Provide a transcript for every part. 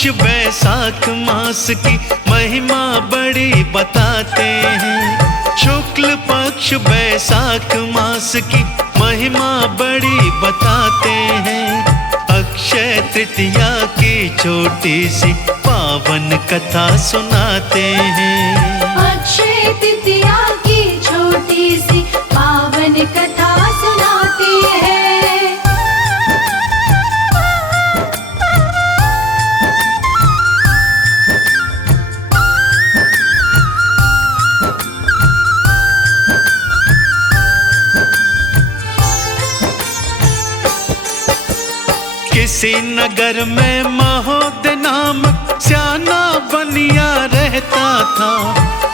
पक्ष वैशाख मास की महिमा बड़ी बताते हैं। शुक्ल पक्ष वैशाख मास की महिमा बड़ी बताते हैं। अक्षय तृतीया की छोटी सी पावन कथा सुनाते हैं। अक्षय तृतीया की छोटी सी पावन कथा सुनाते हैं। किसी नगर में महोदय नामक स्याना बनिया रहता था।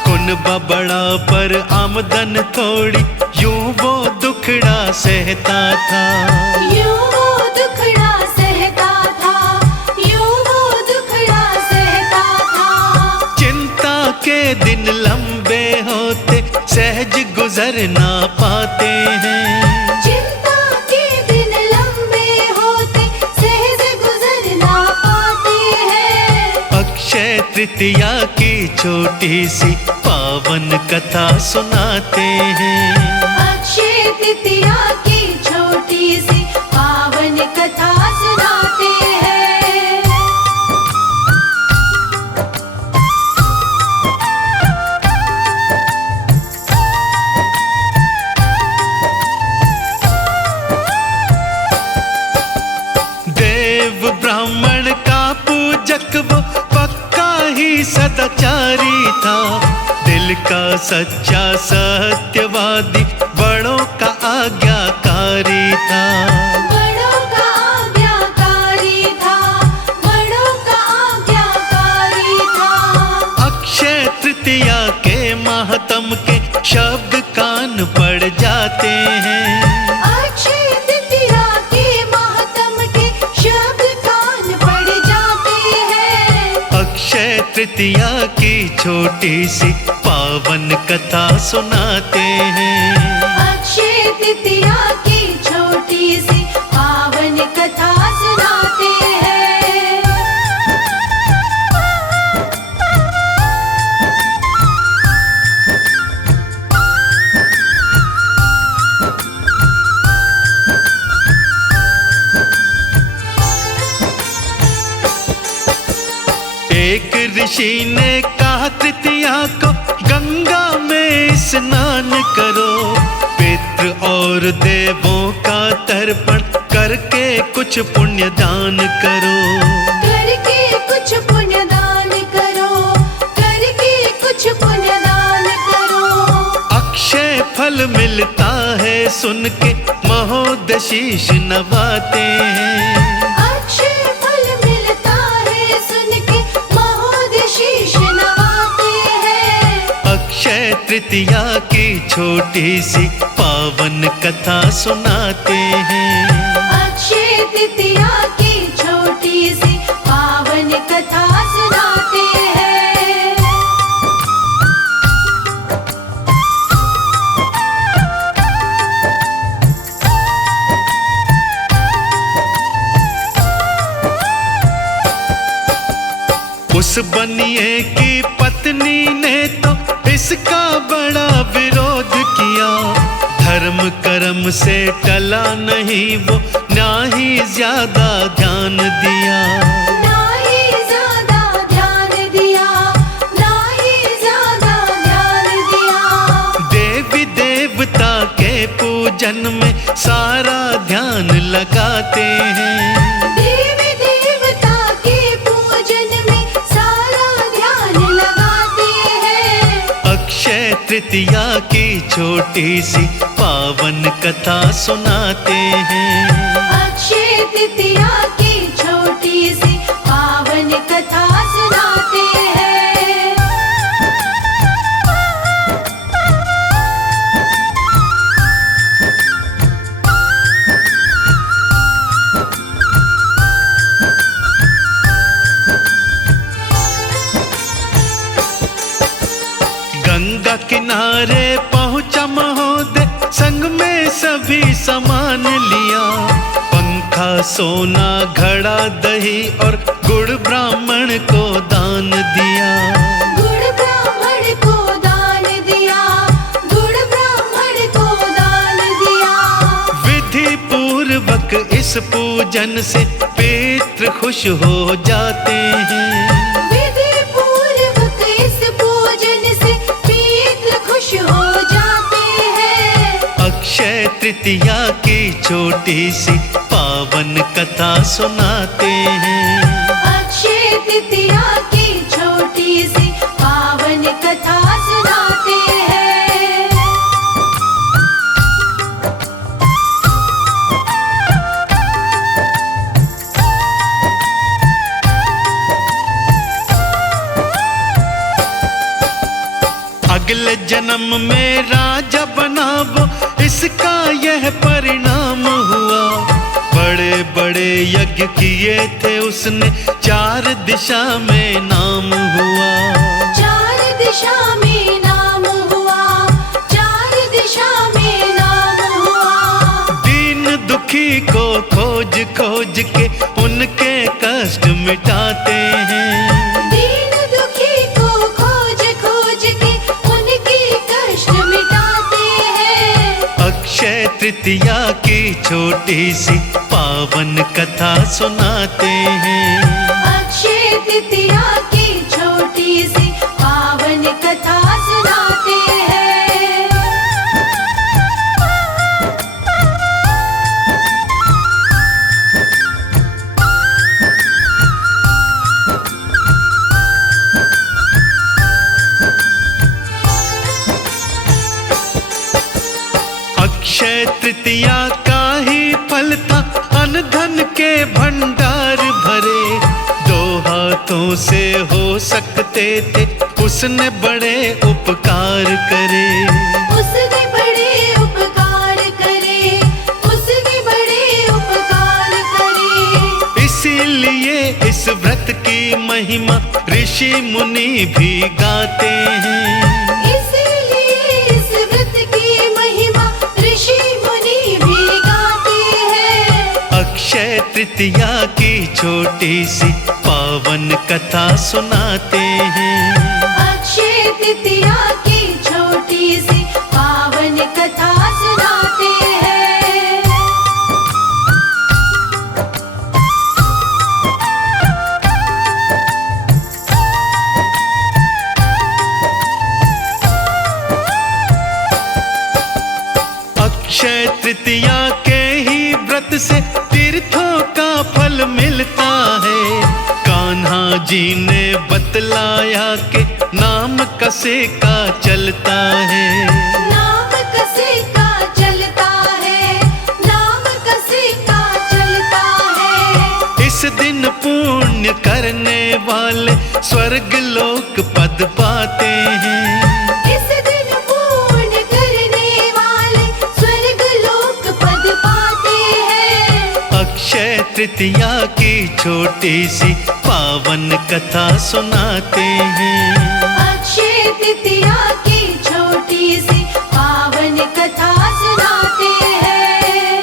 कुनबा बड़ा पर आमदन थोड़ी, यूं वो दुखड़ा सहता था। यूं वो दुखड़ा सहता था, यूं वो दुखड़ा सहता था। चिंता के दिन लंबे होते सहज गुजर ना पाते हैं। अक्षय तृतीया की छोटी सी पावन कथा सुनाते हैं। अक्षय तृतीया की छोटी सी पावन कथा सुनाते हैं। देव ब्राह्मण का पूजक वो ही सदाचारी था। दिल का सच्चा सत्यवादी, बड़ों का आज्ञाकारी था। बड़ों का आज्ञाकारी था, बड़ों का आज्ञाकारी था। अक्षय तृतीया के माहत्म के शब्द कान पड़ जाते हैं। अक्षय तृतीया के माहत्म के शब्द कान पड़ जाते हैं। अक्षय तृतीया की छोटी सी पावन कथा सुनाते हैं। अक्षय तृतीया की छोटी सी पावन कथा सुनाते हैं। एक ऋषि ने कहा तृतीया को गंगा में स्नान करो। पितृ और देवों का तर्पण करके कुछ पुण्य दान करो। करके कुछ पुण्य दान करो, करके कुछ पुण्य दान करो। अक्षय फल मिलता है सुन के महोदय शीश नवाते हैं। अक्षय तृतीया की छोटी सी पावन कथा सुनाते हैं। अक्षय तृतीया की छोटी सी पावन कथा सुनाते हैं। उस बनिए की पत्नी ने तो इसका बड़ा विरोध किया। धर्म कर्म से टला नहीं वो, ना ही ज्यादा ध्यान दिया। ना ही ज्यादा ध्यान दिया, ना ही ज्यादा ध्यान दिया। देवी देवता के पूजन में सारा ध्यान लगाते हैं। देवी देवता के पूजन में सारा ध्यान लगाते हैं। अक्षय तृतीया की छोटी सी पावन कथा सुनाते हैं। अक्षय तृतीया की छोटी सी पावन कथा सुनाते हैं। गंगा किनारे पहुंचा महोदय, संग में सभी सामान लिया। पंखा, सोना, घड़ा, दही और गुड़ ब्राह्मण पूजन से पितृ खुश हो जाते हैं। विधि पूर्वक इस पूजन से पितृ खुश हो जाते हैं। अक्षय तृतीया की छोटी सी पावन कथा सुनाते हैं। अक्षय तृतीया की छोटी सी पावन कथा सुनाते हैं। अगले जन्म में राजा बनावो, इसका यह परिणाम हुआ। बड़े बड़े यज्ञ किए थे उसने, 4 दिशा में नाम हुआ। 4 दिशा में नाम हुआ, 4 दिशा में नाम हुआ। दीन दुखी को खोज खोज के उनके कष्ट मिटाते हैं। दीन दुखी को खोज खोज के उनकी कष्ट मिटाते हैं। अक्षय तृतीया की छोटी सी पावन कथा सुनाते हैं। अक्षय तृतीया की छोटी सी पावन कथा सुनाते हैं। अक्षय तृतीया का ही फल था, अन्न धन के भंडार भरे। 2 हाथों से हो सकते थे, उसने बड़े उपकार करे। उसने बड़े उपकार करे, उसने बड़े उपकार करे। इसीलिए इस व्रत की महिमा ऋषि मुनि भी गाते हैं। इसीलिए इस व्रत की महिमा ऋषि मुनि भी गाते हैं। अक्षय तृतीया की छोटी सी पावन कथा सुनाते हैं। अक्षय तृतीया की छोटी सी पावन कथा सुनाते हैं। अक्षय तृतीया के ही व्रत से तीर्थों का फल मिलता है। कान्हा जी ने बतलाया कि नाम कसे का चलता है। नाम कसे का चलता है, नाम कसे का चलता है। इस दिन पुण्य करने वाले स्वर्ग लोक पद पाते हैं। इस दिन पुण्य करने वाले स्वर्ग लोक पद पाते हैं। अक्षय तृतीया की छोटी सी पावन कथा सुनाते हैं। अक्षय तृतीया की छोटी सी पावन कथा सुनाते हैं।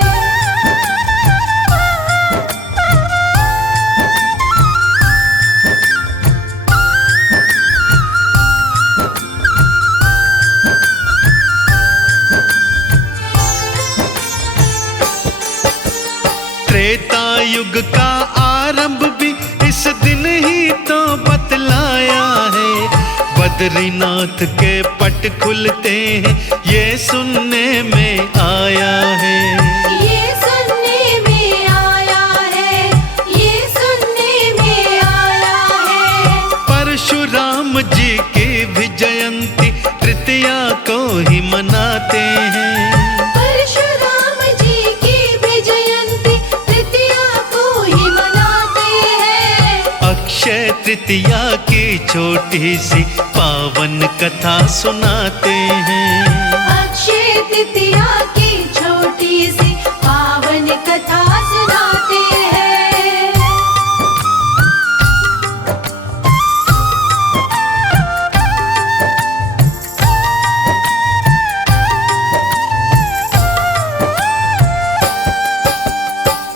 त्रेता युग का आरंभ भी इस दिन ही तो बतलाया है। बद्रीनाथ के पट खुलते हैं, ये सुनने में आया है। ये सुनने में आया है, ये सुनने में आया है। परशुराम जी की भी जयंती तृतीया को ही मनाते हैं। परशुराम जी की भी जयंती तृतीया को ही मनाते हैं। अक्षय तृतीया की छोटी सी पावन कथा सुनाते हैं। अक्षय तृतीया की छोटी सी पावन कथा सुनाते हैं।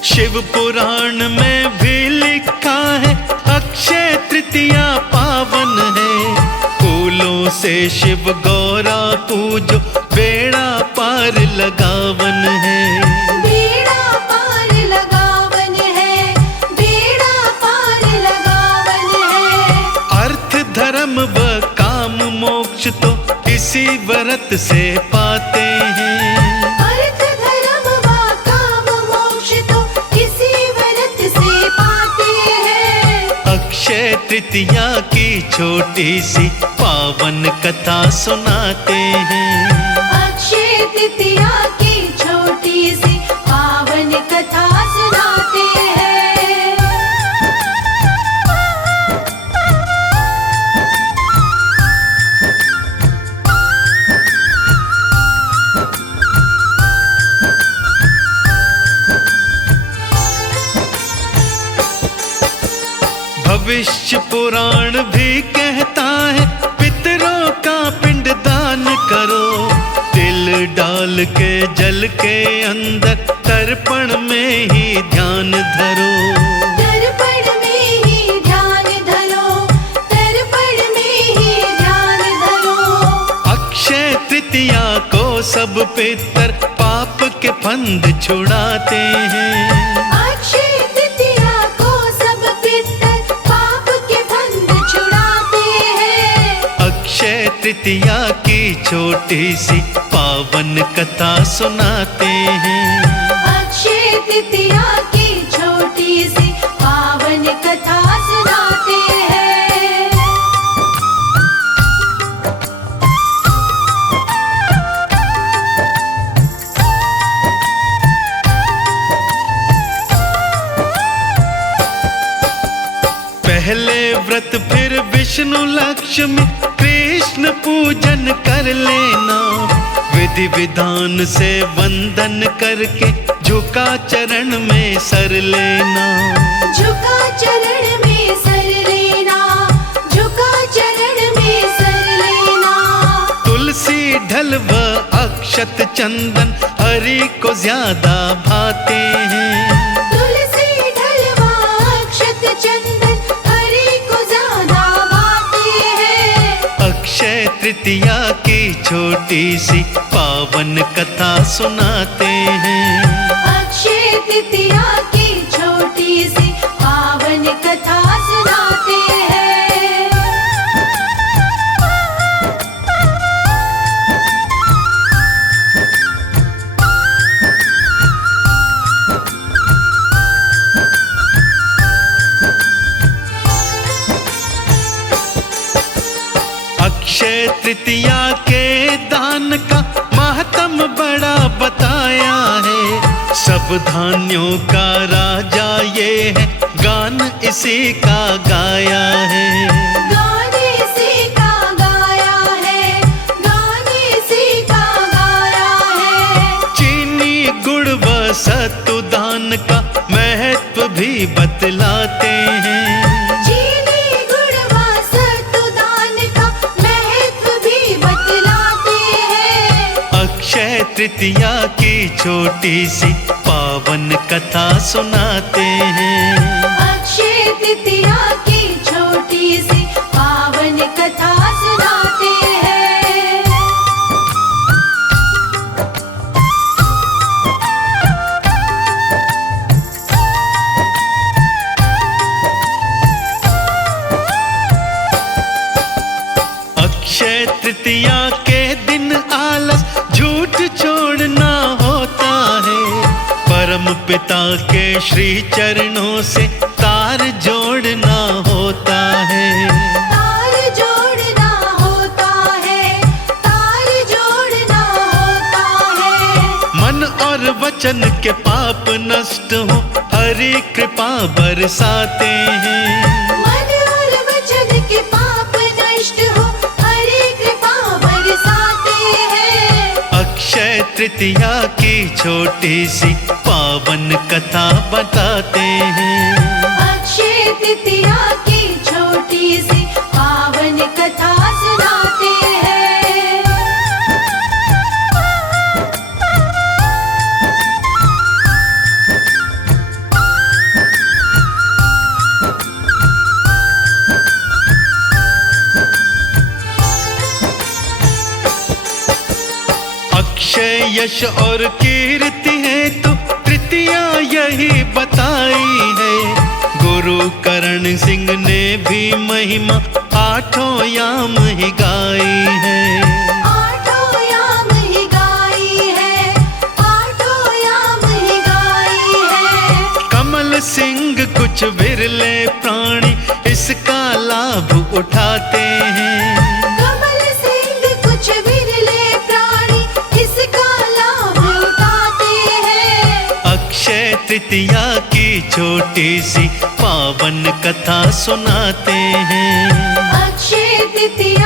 शिव पुराण में भी लिखा है, अक्षय तृतीया पावन है। फूलों से शिव गौरा पूजो, बेड़ा पार लगावन है। बेड़ा पार लगा धर्म व काम मोक्ष तो इसी व्रत से पाते हैं। अर्थ धर्म व काम मोक्ष तो इसी व्रत से पाते हैं। अक्षय तृतीया की छोटी सी पावन कथा सुनाते हैं। अक्षय तृतीया की छोटी सी पावन कथा सुनाते हैं। भविष्य पुराण भी कहता है पितरों का पिंड दान करो। तिल डाल के जल के अंदर तर्पण में ही ध्यान धरो। तर्पण में ही ध्यान धरो, तर्पण में ही ध्यान धरो। अक्षय तृतीया को सब पितर पाप के फंद छुड़ाते हैं। अक्षय तृतीया को सब पितर पाप के फंद छुड़ाते हैं। अक्षय तृतीया की छोटी सी पावन कथा सुनाते हैं। अक्षय तृतीया की छोटी सी पावन कथा सुनाते हैं। पहले व्रत फिर विष्णु लक्ष्मी कृष्ण पूजन कर लेना। विधि विधान से वंदन करके झुका चरण में सर लेना। झुका चरण में सर लेना, झुका चरण में सर लेना। तुलसी ढल व अक्षत चंदन हरि को ज्यादा भाते हैं। तुलसी ढलवा अक्षत चंदन हरि को ज्यादा भाते हैं। अक्षय तृतीया की छोटी सी पावन कथा सुनाते हैं। अक्षय तृतीया की छोटी सी पावन कथा सुनाते हैं। अक्षय तृतीया के दान का महत्म बड़ा बताया है। सब धान्यों का राजा ये है, गान इसी का गाया है। गान इसी का गाया है, गान इसी का गाया है। चीनी गुड़ व सत्तु दान का महत्व भी बतलाते हैं। चीनी गुड़ व सत्तु दान का महत्व भी बतलाते हैं। अक्षय तृतीया की छोटी सी पावन कथा सुनाते हैं। अक्षय तृतीया की छोटी सी पावन कथा सुनाते हैं। अक्षय तृतीया के दिन आलस झूठ छोड़ना होता है। परम पिता के श्री चरणों से तार जोड़ना होता है। तार जोड़ना होता है, तार जोड़ना होता है। मन और वचन के पाप नष्ट हो हरि कृपा बरसाते हैं। मन और वचन के पाप नष्ट हो हरि कृपा बरसाते हैं। अक्षय तृतीया की छोटी सी पावन कथा बताते हैं। अक्षय तृतीया की छोटी सी पावन कथा सुनाते हैं। अक्षय यश और कीर्ति है तो तृतीया यही बताई है। गुरु करण सिंह ने भी महिमा आठों याम ही गाई है। आठों याम ही गाई है, आठों याम ही गाई है। कमल सिंह कुछ विरले प्राणी इसका लाभ उठाते हैं। कमल सिंह कुछ विरले प्राणी इसका लाभ उठाते हैं। अक्षय तृतीया की छोटी सी पावन कथा सुनाते हैं। अक्षय तृतीया